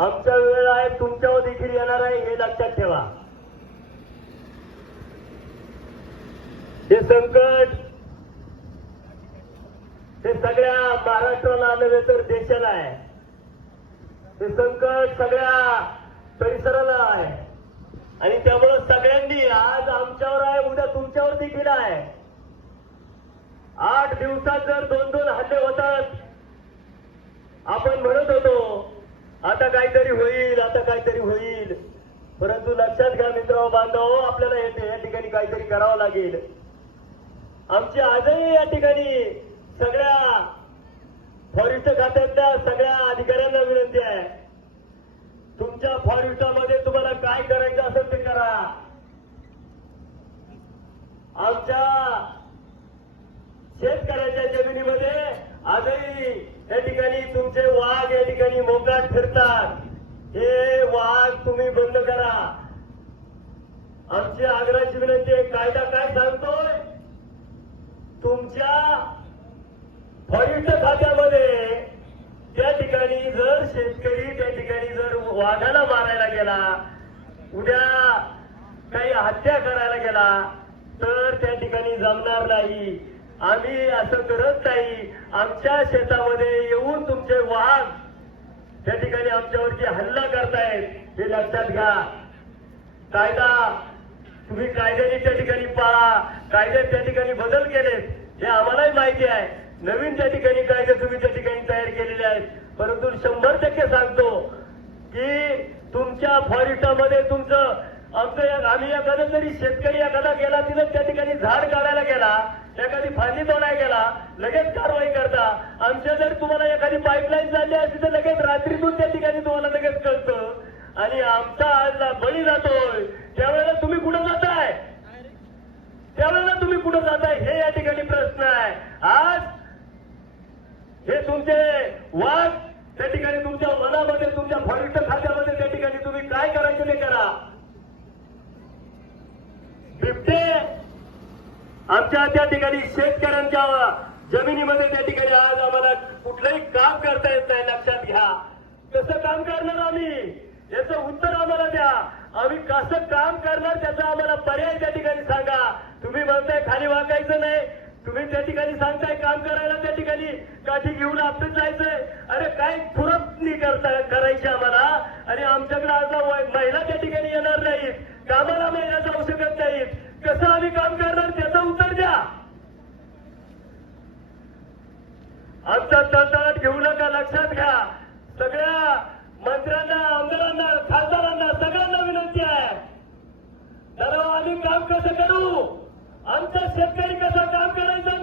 आमचा वेळ आहे तुमच्यावर देखील येणार आहे हे लक्षात ठेवा. हे संकट हे सगळ्या महाराष्ट्राला नव्हे तर देशाला आहे. हे संकट सगळ्या परिसराला आहे. आणि त्यामुळं सगळ्यांनी आज आमच्यावर आहे उद्या तुमच्यावर देखील आहे. आठ दिवसात जर दोन दोन हल्ले होतात आपण म्हणत होतो परंतु लक्षात घ्या मित्र बांधव आपल्याला येते या ठिकाणी काहीतरी करावं लागेल. आमची आजही या ठिकाणी सगळ्या फॉरेस्ट खात्यातल्या सगळ्या अधिकाऱ्यांना विनंती आहे. तुमच्या फॉरेस्टामध्ये तुम्हाला काय करायचं असेल ते करा. आमच्या शेतकऱ्याच्या जमिनीमध्ये आजही या ठिकाणी तुमचे वाघ या ठिकाणी मोकाट फिरतात. हे वाघ तुम्ही बंद करा. आमची आग्रहाची विनंती आहे कायदा काय सांगतोय? तुमच्या फॉरेस्ट खात्यामध्ये त्या ठिकाणी जर शेतकरी त्या ठिकाणी जर वाघाला मारायला गेला उद्या काही हत्या करायला गेला तर त्या ठिकाणी जमणार नाही. आम्ही असं करत नाही. आमच्या शेतामध्ये येऊन तुमचे वाघ त्या ठिकाणी आमच्यावरती हल्ला आहेत हे लक्षात घ्या. कायदा तुम्ही कायद्याने त्या ठिकाणी पाळा कायद्यात त्या ठिकाणी बदल केलेत हे आम्हालाही माहिती आहे. नवीन त्या ठिकाणी कायदे तुम्ही त्या ठिकाणी तयार केलेले आहेत. परंतु शंभर टक्के सांगतो की तुमच्या फॉरिस्टामध्ये तुमचं आमचं आम्ही एखादा जरी शेतकरी एखादा गेला तिथं त्या ठिकाणी झाड काढायला गेला एखादी फांदी तोडायला गेला लगेच कारवाई करता. आमच्या जर तुम्हाला एखादी पाईपलाईन झाली असती तर लगेच रात्रीतून त्या ठिकाणी तुम्हाला लगेच कळतं आणि आमचा आज बळी जातोय. त्यावेळेला तुम्ही कुठं जाताय? त्यावेळेला तुम्ही कुठं जाताय हे या ठिकाणी प्रश्न आहे. आज हे तुमचे वाद त्या ठिकाणी तुमच्या मनामध्ये तुमच्या फॉरेस्ट खात्यामध्ये त्या ठिकाणी तुम्ही काय करायचे ते करा. बिबटे आमच्या त्या ठिकाणी शेतकऱ्यांच्या जमिनीमध्ये त्या ठिकाणी आज आम्हाला कुठलंही काम करता येत नाही लक्षात घ्या. कसं काम करणार आम्ही? याचं उत्तर आम्हाला द्या. आम्ही कसं काम करणार त्याचा आम्हाला पर्याय त्या ठिकाणी सांगा. तुम्ही म्हणताय खाली वाकायचं नाही. तुम्ही त्या ठिकाणी सांगताय काम करायला त्या ठिकाणी काठी घेऊन आपलं जायचंय. अरे काय फुरपणी करता करायची आम्हाला. आणि आमच्याकडे आज वय- महिला त्या ठिकाणी येणार नाहीत. कामाला महिला जाऊ शकत नाहीत. कसं आम्ही काम करणार त्याचं काम कर सकूं अंतर शेतकरी कैसा काम करायचा